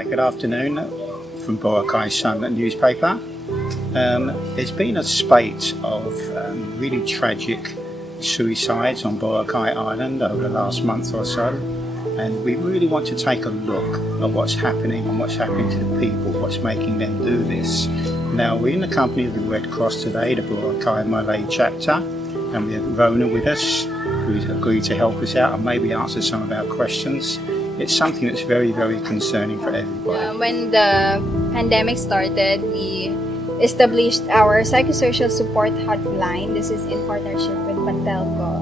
Hi, good afternoon from Boracay Island newspaper. There's been a spate of really tragic suicides on Boracay Island over the last month or so, and we really want to take a look at what's happening and what's happening to the people, what's making them do this. Now, we're in the company of the Red Cross today, the Boracay Malay chapter, and we have Rona with us, who's agreed to help us out and maybe answer some of our questions. It's something that's very, very concerning for everybody. When the pandemic started, we established our psychosocial support hotline. This is in partnership with Pantelco.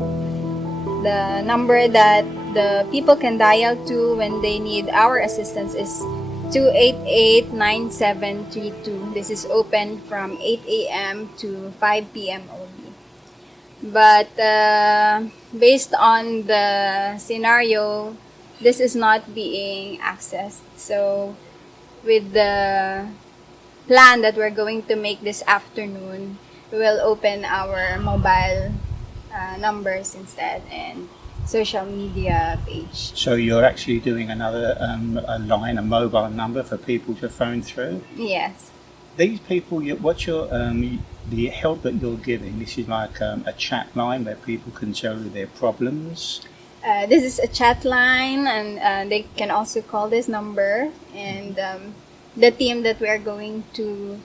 The number that the people can dial to when they need our assistance is 288-9732. This is open from 8 a.m. to 5 p.m. only. But based on the scenario, this is not being accessed. So with the plan that we're going to make this afternoon, we will open our mobile numbers instead and social media page. So you're actually doing another a line, a mobile number for people to phone through? Yes. These people, what's your the help that you're giving? This is like a chat line where people can tell you their problems. This is a chat line, and they can also call this number. And the team that we are going to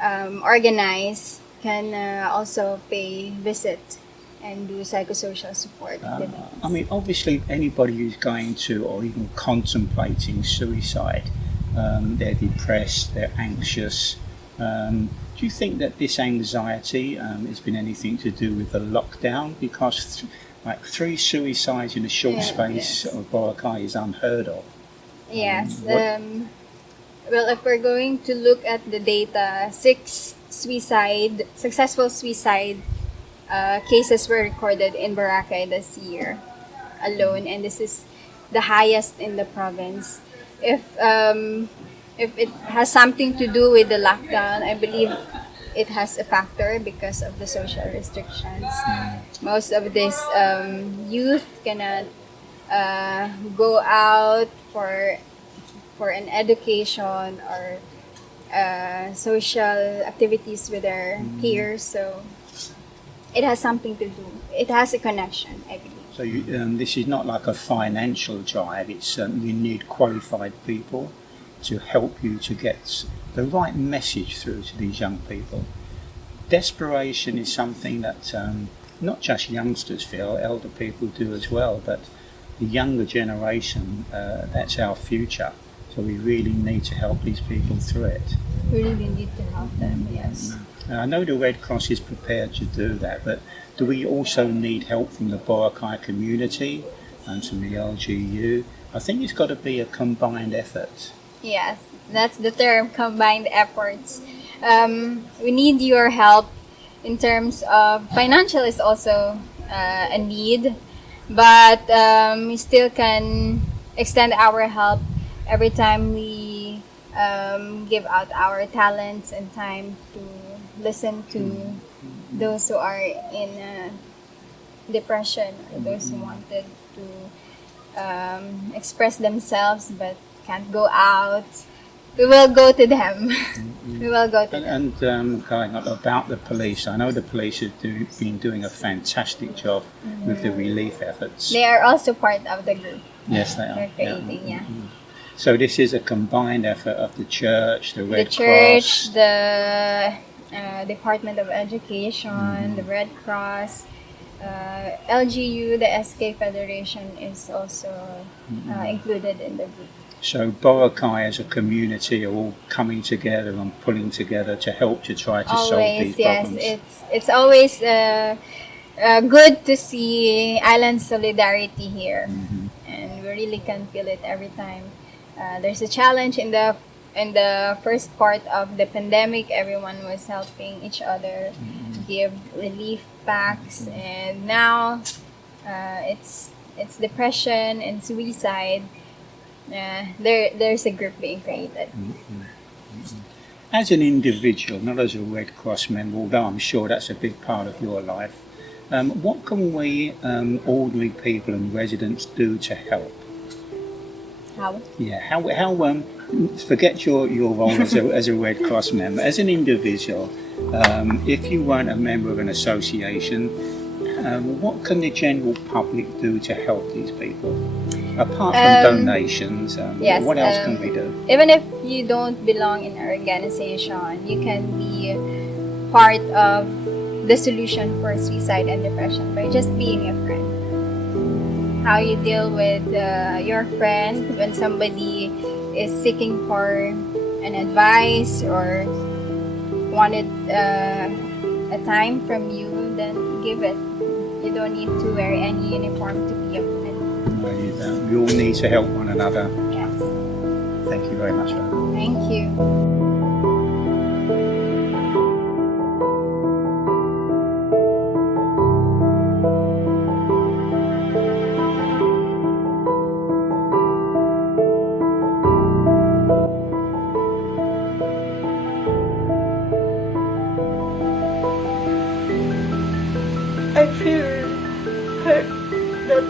organize can also pay visit and do psychosocial support. I mean, obviously, anybody who's going to or even contemplating suicide, they're depressed, they're anxious. Do you think that this anxiety has been anything to do with the lockdown? Because like 3 suicides in a short space of Boracay is unheard of. Yes. Well, if we're going to look at the data, 6 successful suicide cases were recorded in Boracay this year alone, and this is the highest in the province. If it has something to do with the lockdown, I believe it has a factor because of the social restrictions. Most of this youth cannot go out for an education or social activities with their peers. So it has something to do. It has a connection, I believe. So this is not like a financial drive. It's you need qualified people to help you to get the right message through to these young people. Desperation is something that not just youngsters feel, elder people do as well, but the younger generation, that's our future. So we really need to help these people through it. We really need to help them, yes. Now, I know the Red Cross is prepared to do that, but do we also need help from the Boracay community and from the LGU? I think it's got to be a combined effort. Yes, that's the term, combined efforts. We need your help in terms of financial is also a need, but we still can extend our help every time we give out our talents and time to listen to those who are in depression or those who wanted to express themselves but can't go out. We will go to them. We will go to them. And going up about the police, I know the police have been doing a fantastic job with the relief efforts. They are also part of the group. Yes, they are. They're creating, So this is a combined effort of the church, the Red Cross, Cross, the Department of Education, the Red Cross, LGU, the SK Federation is also included in the group. So Boracay as a community are all coming together and pulling together to help to try to solve these problems. Yes, it's always good to see island solidarity here, and we really can feel it every time. There's a challenge in the first part of the pandemic. Everyone was helping each other, give relief packs, and now it's depression and suicide. There's a group being created. As an individual, not as a Red Cross member, although I'm sure that's a big part of your life, what can we ordinary people and residents do to help? How? Yeah, how forget your role as a Red Cross member, as an individual, if you weren't a member of an association, what can the general public do to help these people? Apart from donations, Yes. what else can we do? Even if you don't belong in an organization, you can be part of the solution for suicide and depression by just being a friend. How you deal with your friend when somebody is seeking for an advice or wanted a time from you, then give it. You don't need to wear any uniform to be a friend. No, you don't. We all need to help one another. Yes. Thank you very much. Thank you. I feel hurt that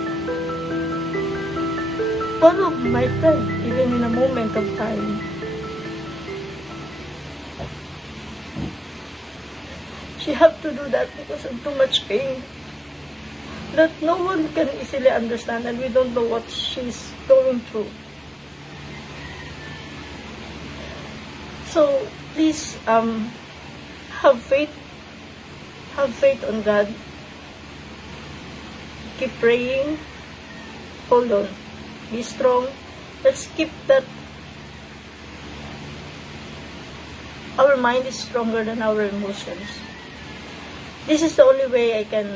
one of my friends, even in a moment of time, she had to do that because of too much pain that no one can easily understand, and we don't know what she's going through. So please have faith on God. Keep praying. Hold on. Be strong. Let's keep that. Our mind is stronger than our emotions. This is the only way I can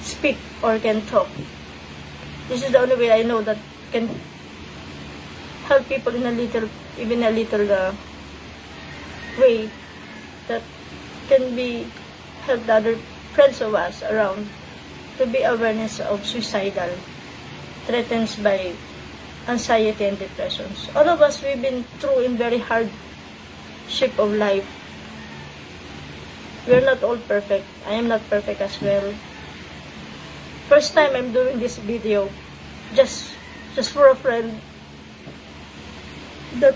speak or can talk. This is the only way I know that can help people in a little way that can be help the other friends of us around to be awareness of suicidal threatens by anxiety and depressions. All of us, we've been through in very hard shape of life. We're not all perfect. I am not perfect as well. First time I'm doing this video just for a friend that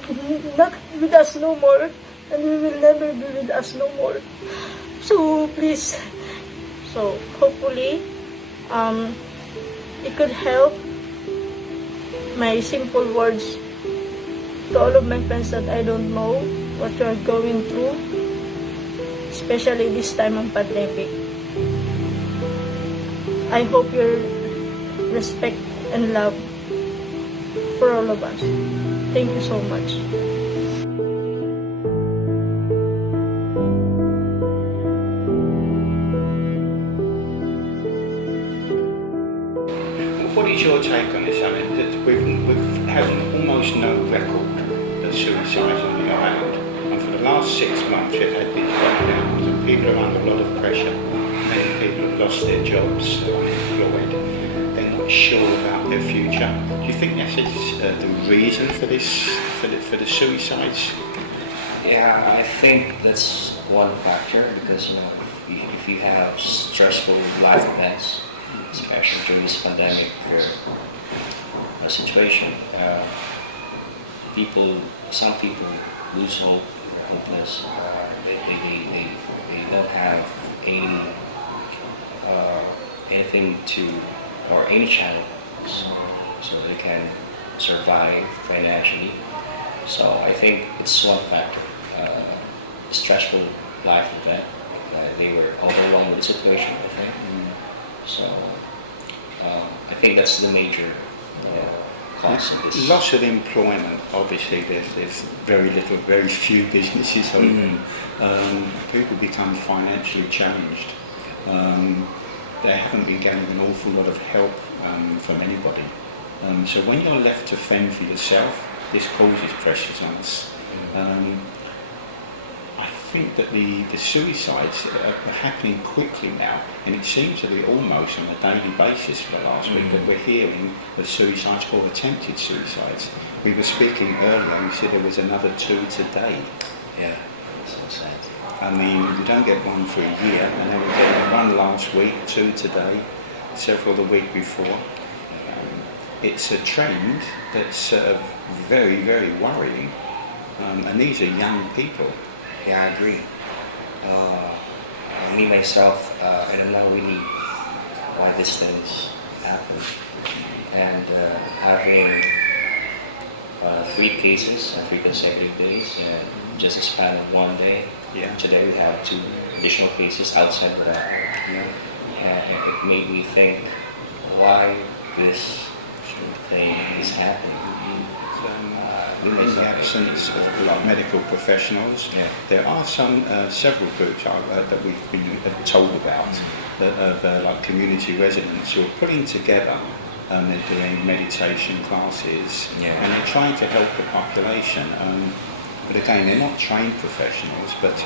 not with us no more, and we will never be with us no more. So please, so hopefully it could help my simple words to all of my friends that I don't know what you are going through, especially this time of pandemic. I hope your respect and love for all of us. Thank you so much. What is your take on this, Alan? That we've had almost no record of suicides on the island, and for the last 6 months we've had these burnouts, and people are under a lot of pressure. Many people have lost their jobs, they're unemployed, they're not sure about their future. Do you think that's the reason for this, for the suicides? Yeah, I think that's one factor because if you have stressful life events, especially during this pandemic situation, some people lose hope, hopeless. They don't have anything to or any channel, so they can survive financially. So I think it's one factor, stressful life event. They were overwhelmed with the situation, I think. So I think that's the major cause of this. Loss of employment, obviously there's very few businesses open. People become financially challenged. They haven't been getting an awful lot of help from anybody. So when you're left to fend for yourself, this causes pressures on us. I think that the suicides are happening quickly now, and it seems to be almost on a daily basis for the last week that we're hearing of suicides or attempted suicides. We were speaking earlier, and we said there was another 2 today. Yeah, that's so sad. I mean, we don't get one for a year, and then we're getting one last week, 2 today. several the week before. It's a trend that's very, very worrying, and these are young people. Yeah, I agree. Me myself, I don't know really why these things happen. And having 3 cases on 3 consecutive days, and just a span of one day. Yeah. Today we have 2 additional cases outside Boracay. Yeah. And it made me think why this thing is happening. In the absence of medical professionals, Yeah. there are several groups that we've been told about that of like community residents who are putting together. They're doing meditation classes, Yeah. and they're trying to help the population. But again, they're not trained professionals. But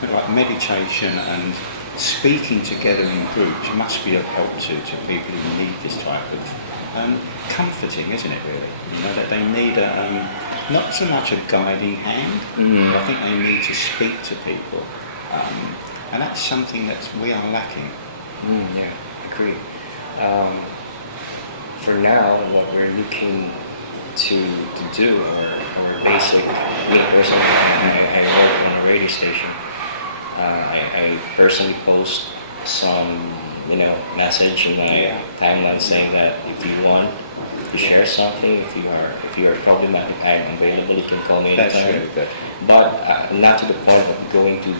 like meditation and speaking together in groups must be of help to people who need this type of comforting, isn't it? Really, you know, that they need not so much a guiding hand. But I think they need to speak to people, and that's something that we are lacking. Yeah, agree. For now, what we're looking to do, or basic, me personally, I work in a radio station. I personally post some, message in my timeline saying that if you want to share something, if you are problematic, I'm available. You can call me anytime. That's really good. But not to the point of going to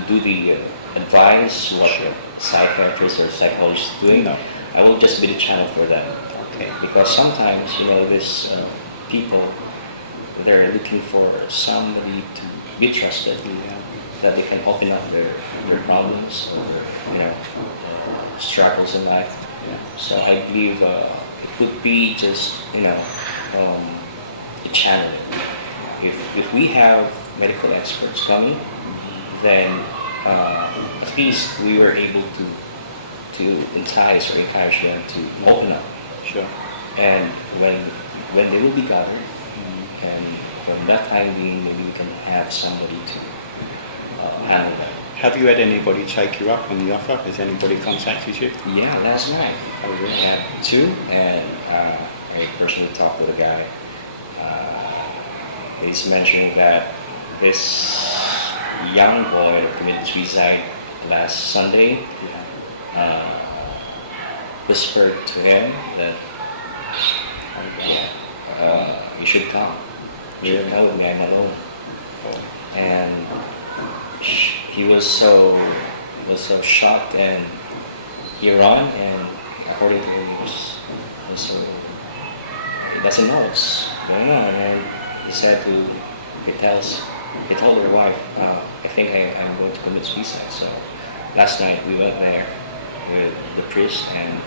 do the advice what psychiatrists or psychologists are doing. No. I will just be the channel for them. Okay. Because sometimes, these people, they're looking for somebody to be trusted, that they can open up their problems or struggles in life. So I believe it could be just a channel. If we have medical experts coming, then at least we were able to entice or encourage them to open up. Sure. And when they will be gathered, and from that time being, maybe we can have somebody to handle that. Have you had anybody take you up on the offer? Has anybody contacted you? Yeah, last night. Oh, really? I had 2, and I personally talked with a guy. He's mentioning that this young boy committed suicide last Sunday. Whispered to him that you should come. You should come with me, I'm alone. And he was so shocked, and he ran, and according to him, he doesn't know what's going on. And he told her wife, I think I'm going to commit suicide. So last night we went there with the priest, and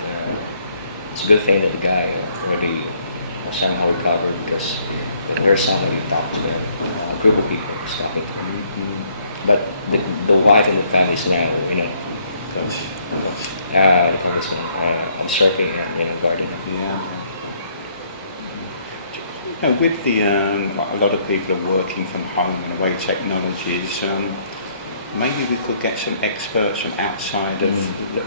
it's a good thing that the guy already somehow recovered, because there's somebody to talk to, a group of people who's talking to him. But the wife and the family is now, observing and guarding him. Yeah. With the a lot of people are working from home and the way technologies. Maybe we could get some experts from outside of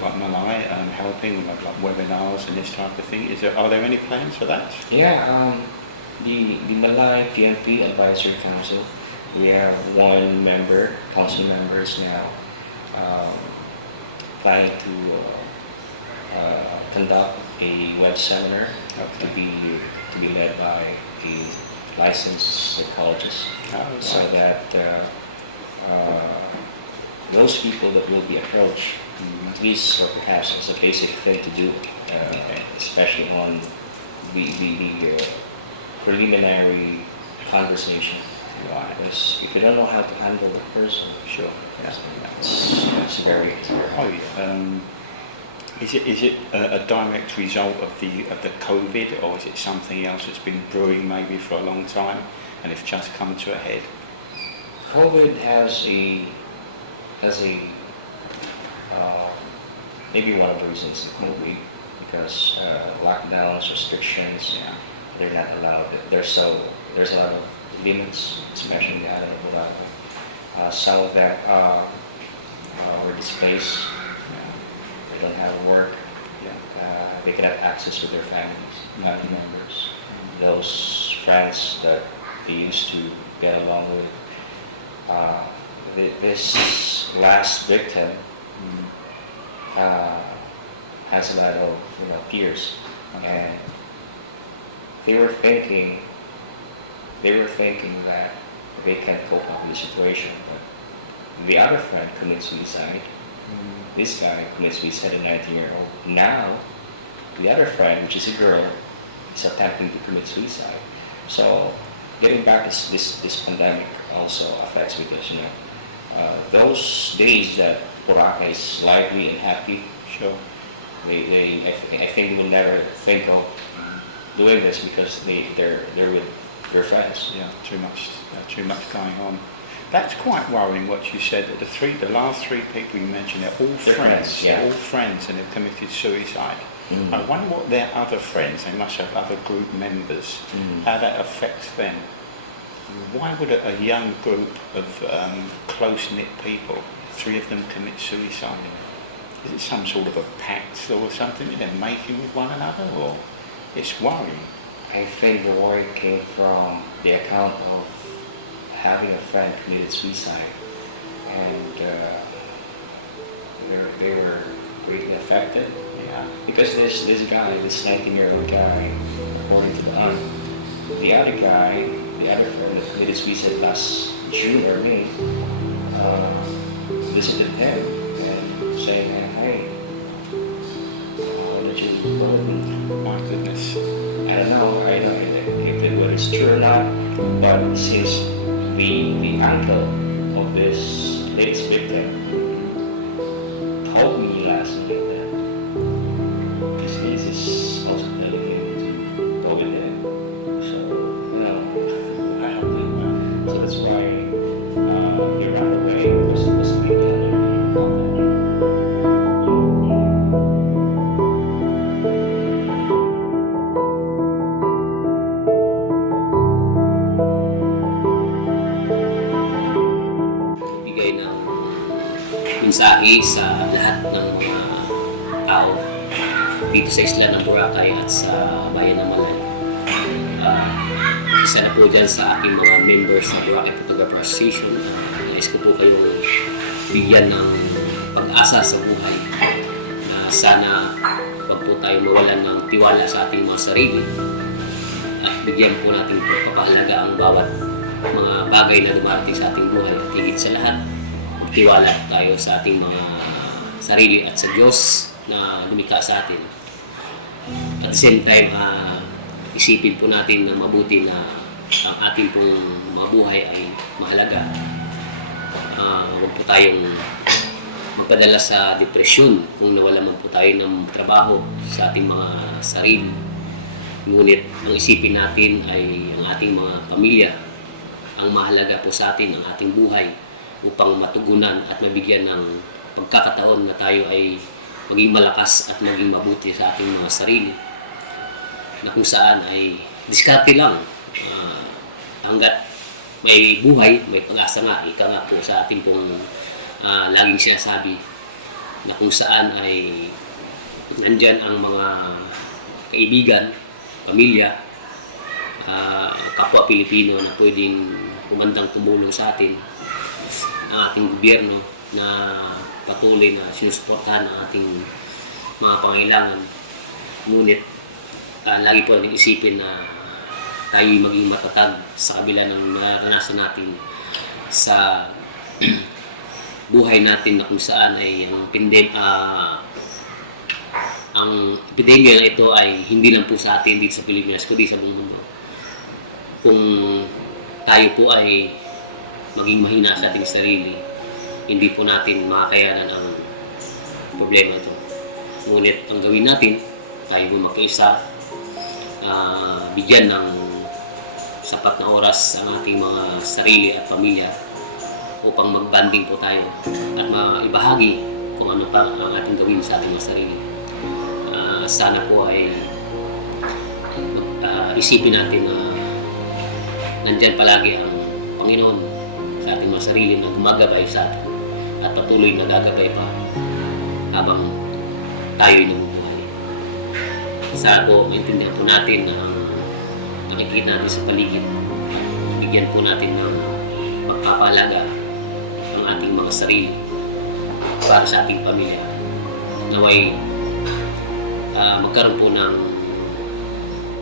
like Malay helping with like webinars and this type of thing. Are there any plans for that? Yeah, the Malay PNP Advisory Council, we have 1 member, council members now, planning to conduct a web seminar to be led by a licensed psychologist, so that those people that will be approached, at least or perhaps it's a basic thing to do, especially on the preliminary conversation. Because if you don't know how to handle the person, it's very hard. Is it a direct result of the COVID, or is it something else that's been brewing maybe for a long time and it's just come to a head? COVID has maybe one of the reasons it could be because lockdowns, restrictions, they're not allowed. There's a lot of limits, especially in the island of Boracay. Some of them were displaced. They don't have work. they cannot access with their families, family members, those friends that they used to get along with. This last victim has a lot of peers, and they were thinking that they can cope up with the situation, but the other friend commits suicide. This guy commits suicide at 19-year-old. Now, the other friend, which is a girl, is attempting to commit suicide. So, getting back to this pandemic also affects, because those days that Boracay is lively and happy, Sure. I think will never think of doing this, because they're with their friends. Yeah, too much going on. That's quite worrying what you said, that the last three people you mentioned, they're all They're friends. friends, yeah. They're all friends and they've committed suicide. I wonder what their other friends, they must have other group members, how that affects them. Why would a young group of close-knit people, three of them commit suicide? Is it some sort of a pact or something that they're making with one another, or it's worrying? I think the worry came from the account of having a friend committed suicide, and they were greatly affected. Yeah. Because this guy, this 19-year-old guy, according to the other guy, the other friend that committed suicide last June or May, visited him and saying, "Hey, why don't you go with me?" My goodness. I don't know if whether it's true or not, but since the uncle of this latest victim told me last night that his niece is also telling him to go with them. So, I don't know. so that's why he ran away, because it was maybe another couple. Bigay ng mensahe sa lahat ng mga tao dito sa isla ng Boracay at sa bayan ng Malay. Isa na po dyan sa aking mga members ng Boracay Photographer Association. Nais ko po kayong bigyan ng pag-asa sa buhay na sana wag po tayo mawalan ng tiwala sa ating mga sarili at bigyan po natin pagpapahalaga ang bawat mga bagay na dumarating sa ating buhay. At higit sa lahat, magtiwala tayo sa ating mga sarili at sa Diyos na lumikha sa atin. At the same time, isipin po natin na mabuti na ang ating pong mga buhay ay mahalaga. Huwag po tayong magpadala sa depresyon kung nawala man po tayo ng trabaho sa ating mga sarili. Ngunit ang isipin natin ay ang ating mga pamilya ang mahalaga po sa atin, ang ating buhay, upang matugunan at mabigyan ng pagkakataon na tayo ay maging malakas at maging mabuti sa ating mga sarili, na kung saan ay diskarte lang. Hanggat may buhay, may pag-asa nga, ika nga po sa ating pong laging sinasabi, na kung saan ay nandyan ang mga kaibigan, pamilya, kapwa Pilipino na pwedeng kumandang tumulong sa atin, ang ating gobyerno na patuloy na sinusuportahan ang ating mga pangailangan. Ngunit lagi po natin isipin na tayo maging matatag sa kabila ng naranasan natin sa buhay natin, na kung saan ay ang epidemya na ito ay hindi lang po sa atin dito sa Pilipinas, kundi sa buong mundo. Kung tayo po ay maging mahina sa ating sarili, hindi po natin makakayanan ang problema ito. Ngunit ang gawin natin, tayo po magkaisa, bigyan ng sapat na oras ang ating mga sarili at pamilya upang magbanding po tayo at maibahagi kung ano pa ang ating gawin sa ating mga sarili. Sana po ay isipin natin na nandyan palagi ang Panginoon sa ating mga sarili na gumagabay sa atin at patuloy na gagabay pa habang tayo'y nabubuhay. Sana po maintindihan po natin na ang nakikita natin sa paligid. Bigyan po natin ng pagpapahalaga ang ating mga sarili para sa ating pamilya. Naway magkaroon po ng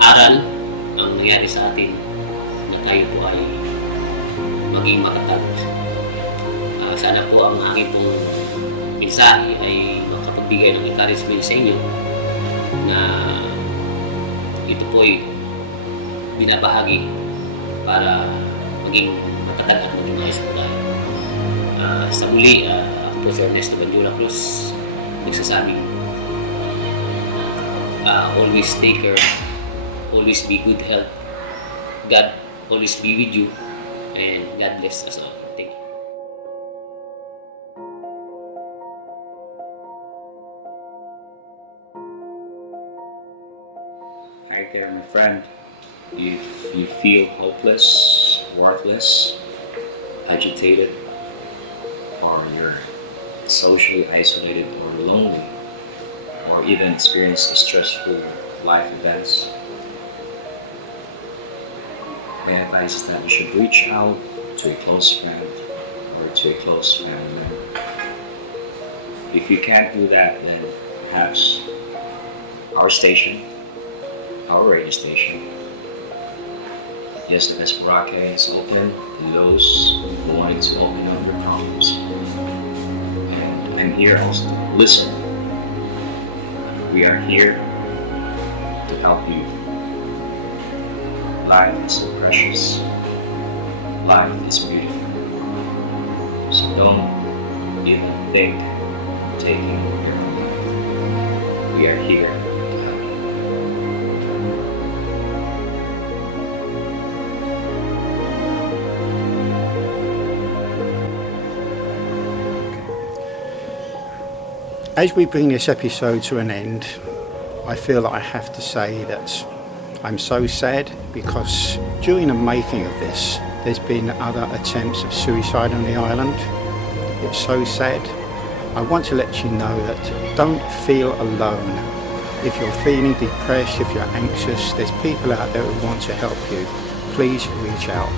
aral ang nangyari sa atin na tayo po ay maging matatag. Sana po ang aking pong mensahe ay makapagbigay ng encouragement sa inyo na ito po ay binabahagi para maging matatag at maging ayos po tayo. Sa muli, ako po si Ernesto Banjula Cruz nagsasabing always take care, always be good health, God always be with you, and God bless us all. Thank you. Hi there, my friend. If you feel hopeless, worthless, agitated, or you're socially isolated or lonely, or even experience stressful life events, my advice is that you should reach out to a close friend or to a close family member. If you can't do that, then perhaps our station, our radio station, yes, the best Boracay is open to those who wanted to open up their problems. And I'm here also to listen. We are here to help you. Life is so precious. Life is beautiful. So don't even think of taking your own life. We are here to help you. As we bring this episode to an end, I feel that I have to say that I'm so sad because during the making of this, there's been other attempts of suicide on the island. It's so sad. I want to let you know that don't feel alone. If you're feeling depressed, if you're anxious, there's people out there who want to help you. Please reach out.